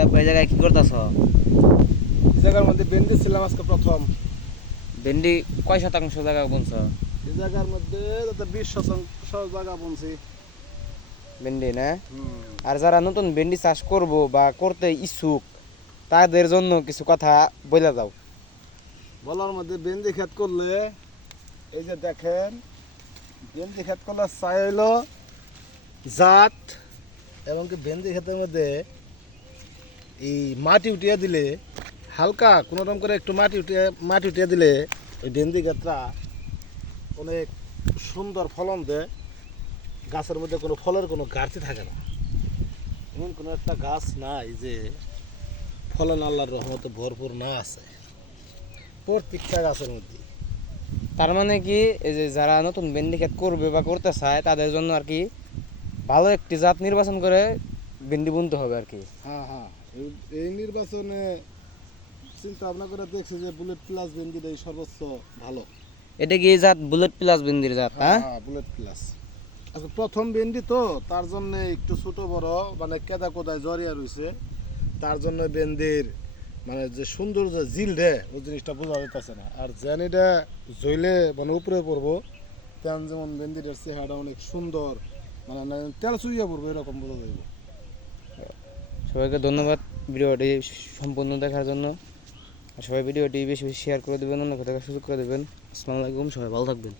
এই জায়গায় কি করতেছ? জায়গার মধ্যে ভেন্ডি ছিলাম আজকে প্রথম। ভেন্ডি কয় শতাংশ জায়গা বুনছ? এই জায়গার মধ্যে 20% জায়গা বুনছি। ভেন্ডি না? আর যারা নতুন ভেন্ডি চাষ করব বা করতে ইচ্ছুক তাদের জন্য কিছু কথা বলে দাও। বলার মধ্যে ভেন্ডি ক্ষেত করলে এই যে দেখেন, ভেন্ডি ক্ষেত করলে চাই হইলো জাত, এবং কি ভেন্ডি ক্ষেতের মধ্যে এই মাটি উঠিয়ে দিলে হালকা কোনোরকম করে একটু মাটি উঠিয়ে দিলে ওই ভেন্ডি ক্ষেতটা অনেক সুন্দর ফলন দেয়। গাছের মধ্যে কোনো ফলের কোনো ঘাটতি থাকে না। এমন কোনো একটা গাছ নাই যে ফলন আল্লাহর রহমতে ভরপুর না আছে প্রত্যেকটা গাছের মধ্যে। তার মানে কি এই যে যারা নতুন ভেন্ডি ক্ষেত করবে বা করতে চায় তাদের জন্য আর কি ভালো একটি জাত নির্বাচন করে ভেন্ডি বুনতে হবে আর কি। হ্যাঁ হ্যাঁ, এই নির্বাচনে চিন্তা ভাবনা করে দেখছি যে বুলেট প্লাস ভেন্ডিটাই সর্বোচ্চ ভালো। এটা কি এই জাত বুলেট প্লাস ভেন্ডির জাত? হ্যাঁ, হ্যাঁ বুলেট প্লাস। আচ্ছা, প্রথম ভেন্ডি তো তার জন্য একটু ছোট বড় মানে কেদা কোদায় জড়িয়ে রয়েছে, তার জন্য ভেন্ডির মানে যে সুন্দর যে জিল রে ওই জিনিসটা বোঝা যেতেছে না। আর যেন এটা জইলে মানে উপরে পড়বো তেমন যেমন ভেন্ডিটার চেহারাটা অনেক সুন্দর, মানে তেল চুইয়া পড়বো এরকম বোঝা যাইব। সবাইকে ধন্যবাদ ভিডিওটি সম্পূর্ণ দেখার জন্য। আর সবাই ভিডিওটি বেশি বেশি শেয়ার করে দেবেন, অন্য দেখার সুযোগ করে দেবেন। আসসালামু আলাইকুম, সবাই ভালো থাকবেন।